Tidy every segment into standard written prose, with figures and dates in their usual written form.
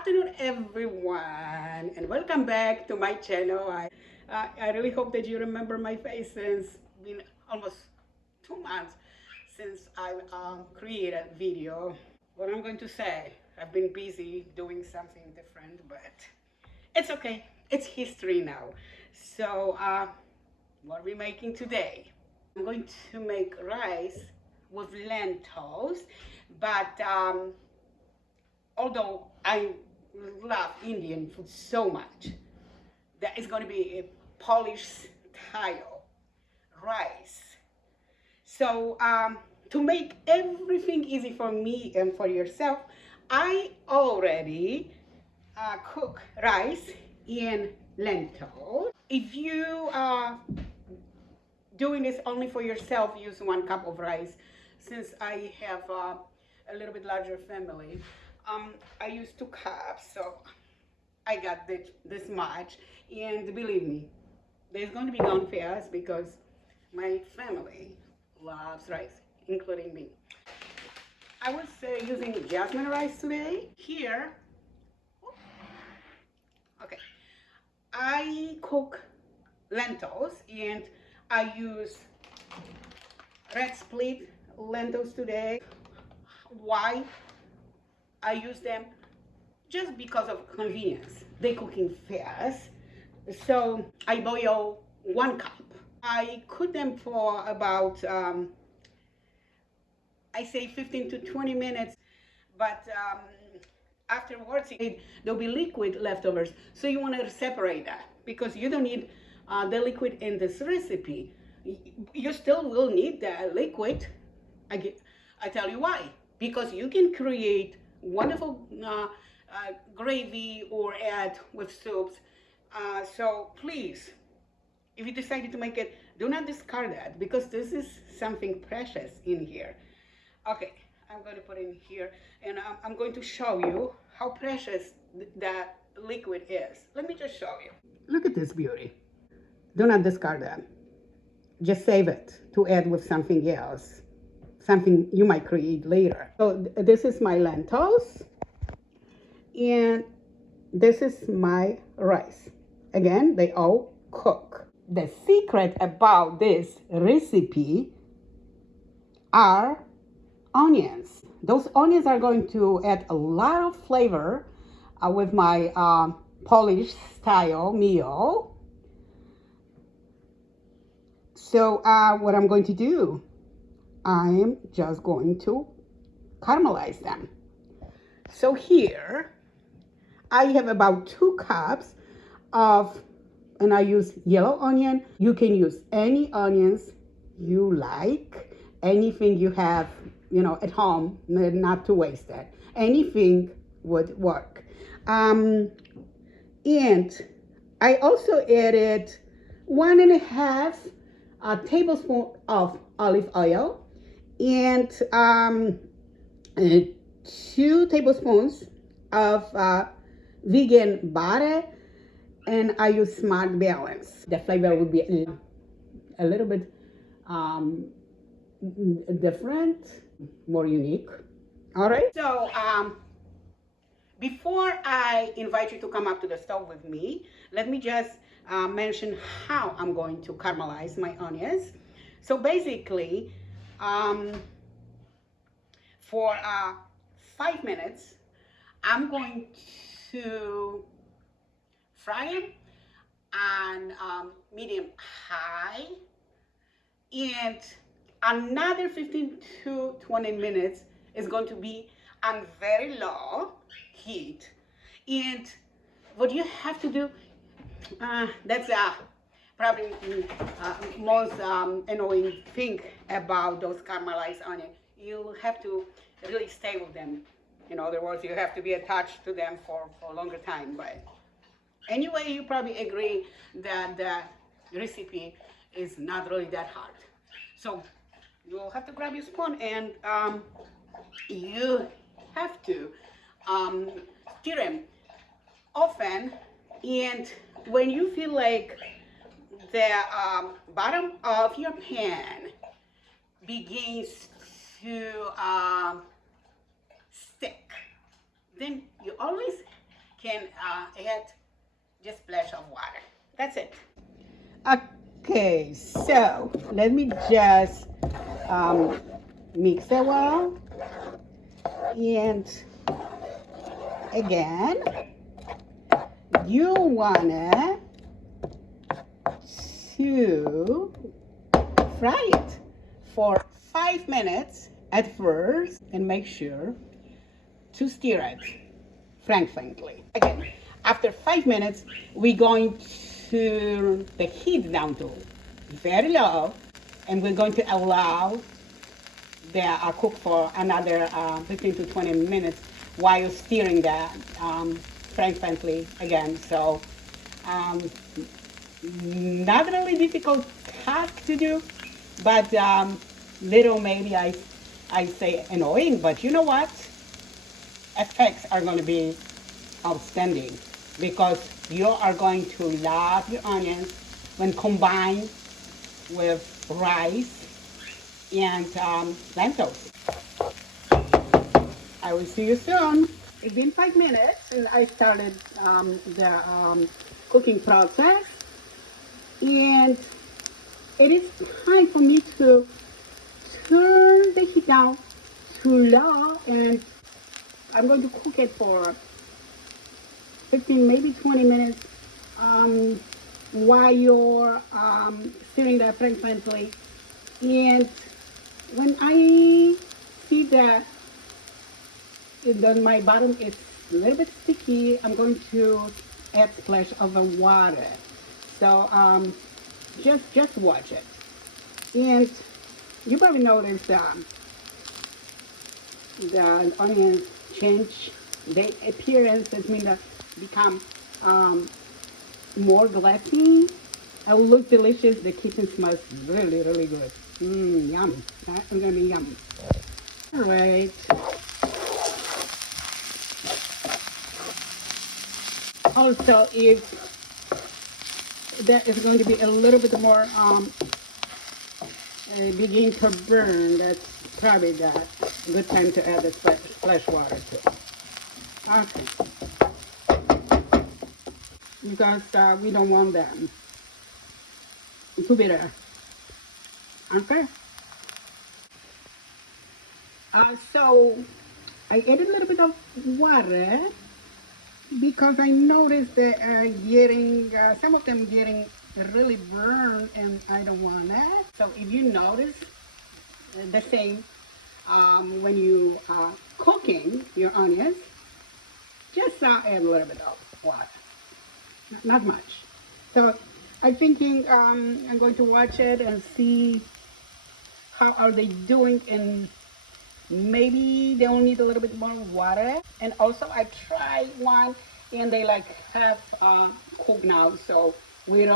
afternoon, everyone, and welcome back to my channel. I really hope that you remember my face since it's been almost 2 months since I created a video. What I'm going to say, I've been busy doing something different, but it's okay. It's history now. So, what are we making today? I'm going to make rice with lentils, but although I love Indian food so much, that is going to be a Polish style rice. So to make everything easy for me and for yourself, I already cook rice in lentils. If you are doing this only for yourself, use 1 cup of rice. Since I have a little bit larger family, I use 2 cups, so I got this much. And believe me, there's going to be gone fast because my family loves rice, including me. I was using jasmine rice today. Here, okay, I cook lentils and I use red split lentils today. Why I use them? Just because of convenience. They're cooking fast. So I boil 1 cup. I cook them for about, I say 15 to 20 minutes, but afterwards there'll be liquid leftovers. So you want to separate that because you don't need the liquid in this recipe. You still will need the liquid. I tell you why. Because you can create wonderful gravy or add with soups. So please, if you decided to make it, do not discard that because this is something precious in here. Okay, I'm going to put in here and I'm going to show you how precious that liquid is. Let me just show you. Look at this beauty. Do not discard that. Just save it to add with something else, something you might create later. So this is my lentils and this is my rice. Again, they all cook. The secret about this recipe are onions. Those onions are going to add a lot of flavor with my Polish style meal. So what I'm going to do, I'm just going to caramelize them. So here I have about 2 cups of, and I use yellow onion. You can use any onions you like, anything you have, at home, not to waste that. Anything would work. And I also added 1.5 tablespoon of olive oil and 2 tablespoons of vegan butter, and I use Smart Balance. The flavor would be a little bit different, more unique. All right. So before I invite you to come up to the stove with me, let me just mention how I'm going to caramelize my onions. So basically, for 5 minutes, I'm going to fry them on medium high, and another 15 to 20 minutes is going to be on very low heat. And what you have to do, that's probably most annoying thing about those caramelized onions. You have to really stay with them. In other words, you have to be attached to them for a longer time. But anyway, you probably agree that the recipe is not really that hard. So you'll have to grab your spoon and you have to stir them often. And when you feel like the bottom of your pan begins to stick, then you always can add just splash of water. That's it. Okay, so let me just mix it well. And again, you wanna to fry it for 5 minutes at first and make sure to stir it frankly. Again, after 5 minutes, we're going to turn the heat down to very low, and we're going to allow the cook for another 15 to 20 minutes while stirring that frankly again. So not really difficult task to do, but little maybe I say annoying, but you know what? Effects are going to be outstanding because you are going to love your onions when combined with rice and lentils. I will see you soon. It's been 5 minutes and I started the cooking process, and it is time for me to turn the heat down to low, and I'm going to cook it for 15, maybe 20 minutes while you're stirring that frankly. And when I see that my bottom is a little bit sticky, I'm going to add a splash of the water. So just watch it. And you probably noticed the onions change their appearance. It means become more glassy. It will look delicious. The kitchen smells really, really good. Yummy. That's gonna be yummy. All right. Also, if that is going to be a little bit more begin to burn, that's probably the good time to add the splash water to. Okay. Because we don't want them to be there. Okay. So I added a little bit of water because I noticed that getting some of them getting really burned, and I don't want that. So if you notice the same when you are cooking your onions, just add a little bit of water, not much. So I'm thinking I'm going to watch it and see how are they doing, and maybe they'll need a little bit more water. And also I tried one and they like half cooked now, so we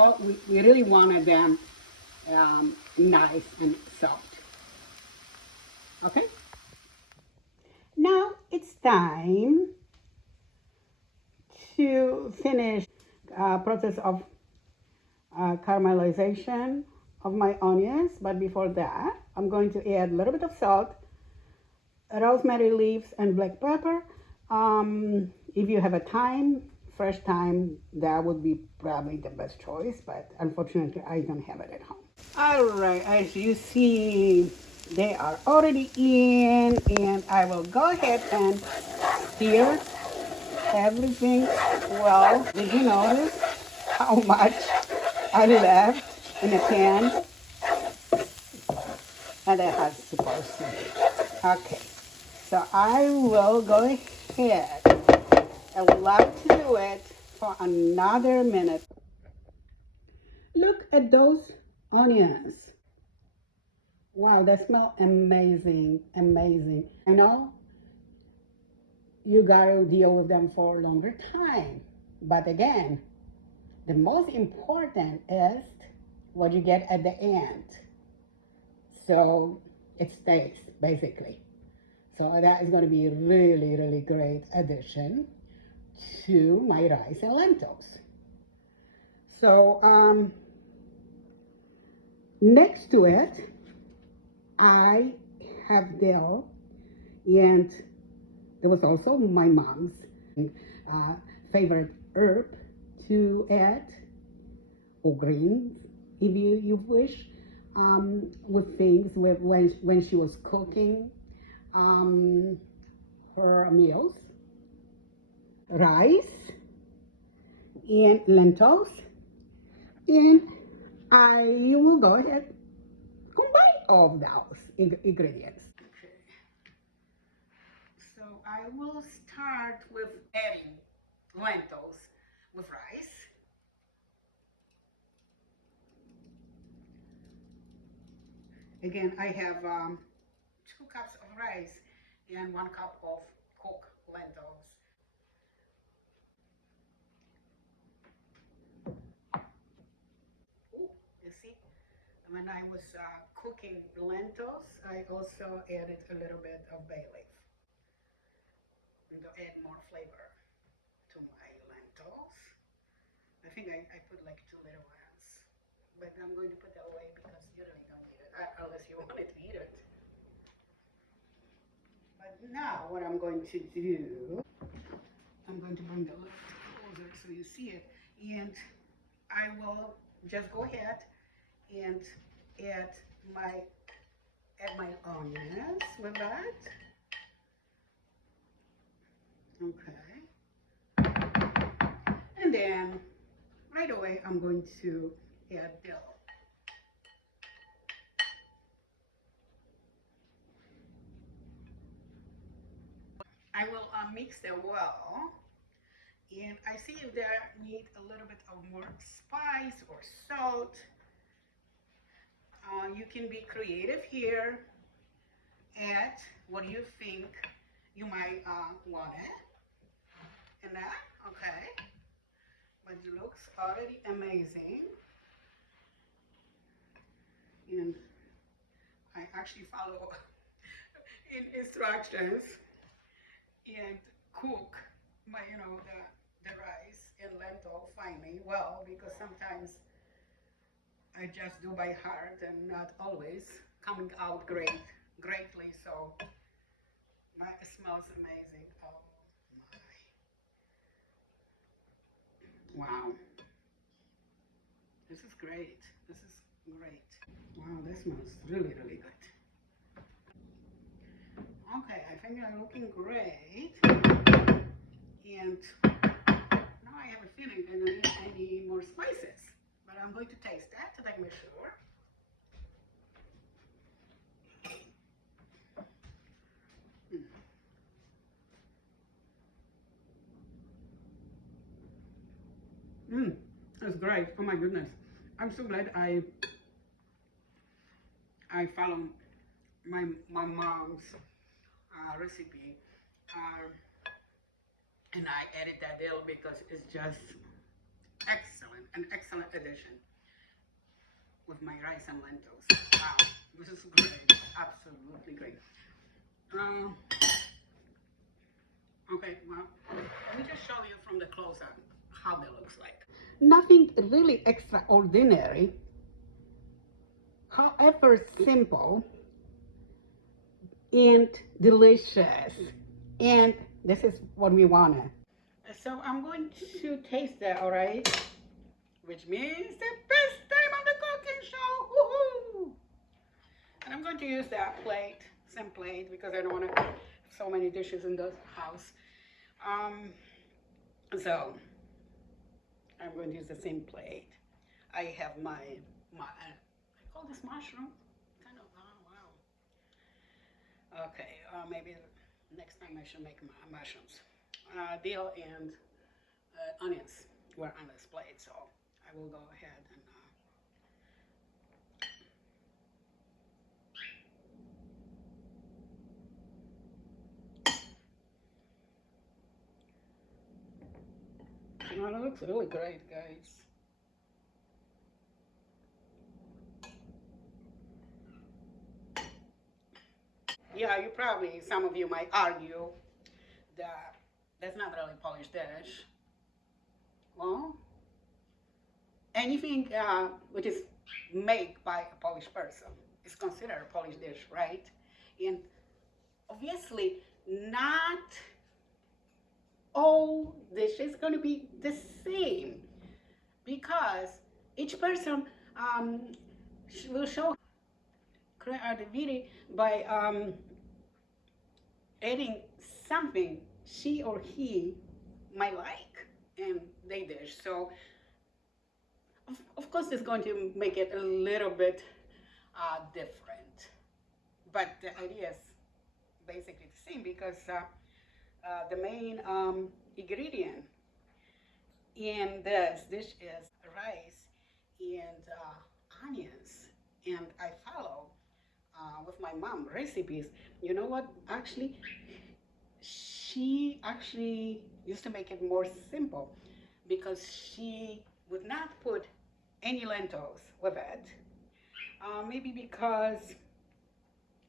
really wanted them nice and soft. Okay, now it's time to finish process of caramelization of my onions. But before that, I'm going to add a little bit of salt, rosemary leaves, and black pepper. If you have a fresh thyme, that would be probably the best choice, but unfortunately I don't have it at home. All right, as you see, they are already in, and I will go ahead and stir everything well. Did you notice how much I left in the pan? And that has supposed to be. Okay, so I will go ahead. I would love to do it for another minute. Look at those onions. Wow, they smell amazing, amazing. I know you gotta deal with them for a longer time, but again, the most important is what you get at the end. So it's taste, basically. So that is going to be a really, really great addition to my rice and lentils. So next to it, I have dill, and it was also my mom's favorite herb to add, or greens if you wish, with things with when she was cooking her meals. Rice and lentils, and I will go ahead combine all of those ingredients. Okay. So I will start with adding lentils with rice. Again, I have 2 cups of rice and 1 cup of cooked lentils. Ooh, you see, when I was cooking the lentils, I also added a little bit of bay leaf to add more flavor to my lentils. I think I put like 2 little ones, but I'm going to put that away because you really don't need it, unless you want to eat it. But now what I'm going to do, I'm going to bring the little closer so you see it, and I will just go ahead and add my onions with that. Okay. And then right away I'm going to add dill. I will mix it well, and I see if there need a little bit of more spice or salt. You can be creative here. Add what you think you might want it. And that, okay. But it looks already amazing. And I actually follow instructions and cook my, the rice and lentil finely well, because sometimes I just do by heart and not always coming out greatly. So it smells amazing. Oh my. Wow. This is great. This is great. Wow, this smells really, really good. Okay, I think they're looking great. And now I have a feeling I need more spices. But I'm going to taste that to make sure. That's great. Oh my goodness. I'm so glad I followed my mom's recipe. And I added that dill because it's just excellent, an excellent addition with my rice and lentils. Wow, this is great, absolutely great. Okay, well, let me just show you from the close-up how that looks like. Nothing really extraordinary, however simple and delicious. And this is what we wanted. So I'm going to taste that, all right? Which means the best time of the cooking show. Woohoo! And I'm going to use that plate, same plate, because I don't want to have so many dishes in the house. So I'm going to use the same plate. I have my I call this mushroom. Kind of, wow. Okay, maybe next time I should make mushrooms. Dill and onions were on this plate, so I will go ahead and it looks really great, guys. Yeah, some of you might argue that that's not really Polish dish. Well, anything which is made by a Polish person is considered a Polish dish, right? And obviously not all dishes going to be the same, because each person will show creativity by adding something she or he might like in their dish. So of course it's going to make it a little bit different, but the idea is basically the same, because the main ingredient in this dish is rice and onions, and I follow with my mom recipes. You know what? Actually, she actually used to make it more simple, because she would not put any lentils with it. Maybe because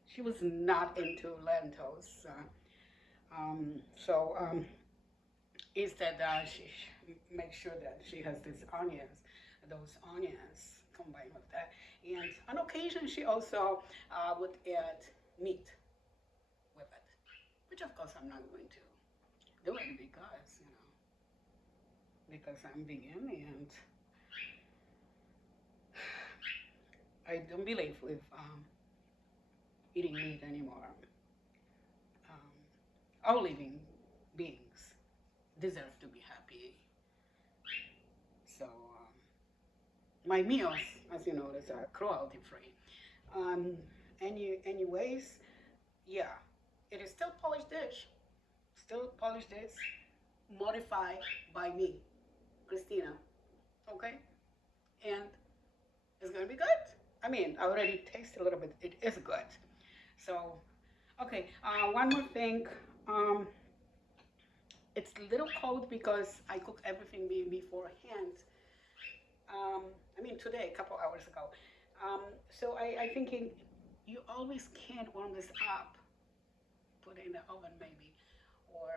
she was not into lentils. So instead, she makes sure that she has those onions combined with that. And on occasion, she also would add meat with it, which of course I'm not going to do it, because, because I'm vegan and I don't believe with eating meat anymore. All living beings deserve to be happy. So my meals, as you notice, are cruelty free. Anyways, yeah, it is still polished dish, modified by me, Christina. Okay, and it's gonna be good. I mean, I already tasted a little bit. It is good. So, okay, one more thing. It's a little cold because I cook everything beforehand. I mean, today, a couple hours ago. So I thinking you always can warm this up, put it in the oven maybe, or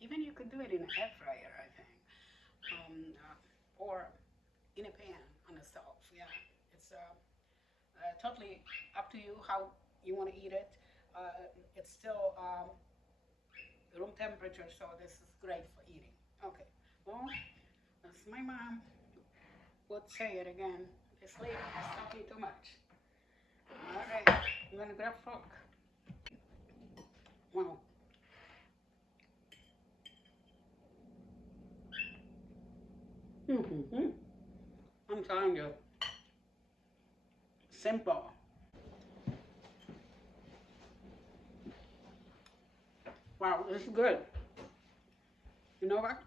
even you could do it in an air fryer, I think, or in a pan on the stove. Yeah, it's totally up to you how you want to eat it. It's still room temperature, so this is great for eating. Okay, well, as my mom would say it again, this lady is talking too much. All right, I'm gonna grab fork. Wow. I'm telling you, simple. Wow, this is good. You know what?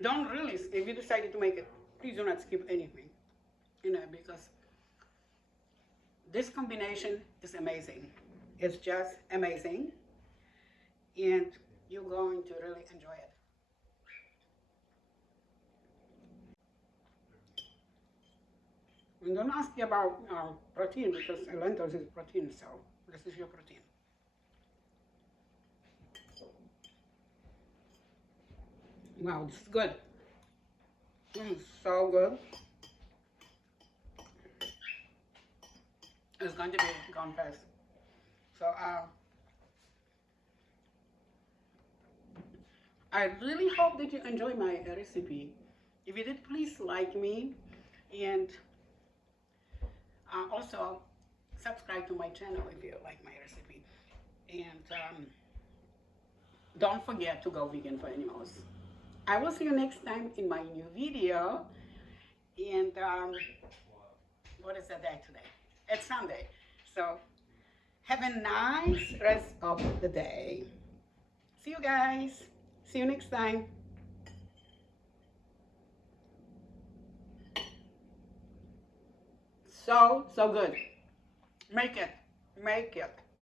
Don't really, if you decided to make it, please do not skip anything, because this combination is amazing. It's just amazing, and you're going to really enjoy it. And don't ask me about protein, because lentils is protein, so this is your protein. Wow, this is good. So good. It's going to be gone fast. So I really hope that you enjoy my recipe. If you did, please like me, and also subscribe to my channel if you like my recipe. And don't forget to go vegan for animals. I will see you next time in my new video. And what is the day today? It's Sunday. So have a nice rest of the day. See you guys. See you next time. So good. Make it.